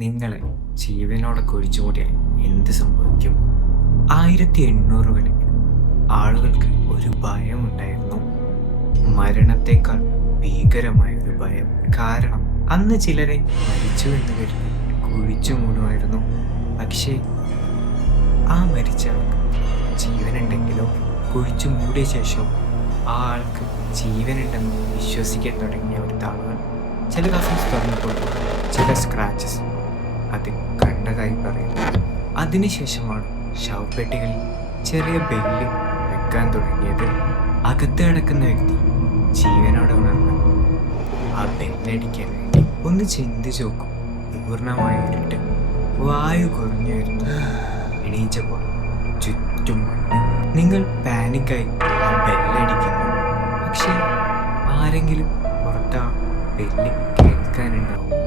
നിങ്ങളെ ജീവനോടെ കുഴിച്ചുകൂടിയാൽ എന്ത് സംഭവിക്കും? 1800കളിൽ ആളുകൾക്ക് ഒരു ഭയമുണ്ടായിരുന്നു. മരണത്തേക്കാൾ ഭീകരമായ ഒരു ഭയം. കാരണം അന്ന് ചിലരെ മരിച്ചു എന്ന് കരുതി കുഴിച്ചു മൂടുമായിരുന്നു. പക്ഷേ ആ മരിച്ച ആൾക്ക് ജീവനുണ്ടെങ്കിലോ, കുഴിച്ചു മൂടിയ ശേഷം ആ ആൾക്ക് ജീവനുണ്ടെന്ന് വിശ്വസിക്കാൻ തുടങ്ങിയ ഒരു താളുകൾ ചില കസിൻസ് തുറന്നപ്പോൾ ചില സ്ക്രാച്ചസ് അത് കണ്ടതായി പറയുന്നു. അതിനുശേഷമാണ് ശവപ്പെട്ടികളിൽ ചെറിയ ബെല്ല് വെക്കാൻ തുടങ്ങിയത്. അകത്ത് കിടക്കുന്ന വ്യക്തി ജീവനോടെ ഉണർന്ന് ആ ബെല്ലടിക്കാൻ വേണ്ടി ഒന്ന് ചിന്തിച്ചു നോക്കും. പൂർണ്ണമായ ഇരുട്ട്, വായു കുറഞ്ഞു വരുന്നു. എണീച്ചപ്പോൾ ചുറ്റും മണ്ണ്. നിങ്ങൾ പാനിക്കായി ആ ബെല്ലടിക്കുന്നു. പക്ഷെ ആരെങ്കിലും പുറത്ത് ആ ബെല്ല് കേൾക്കാനുണ്ടാവും.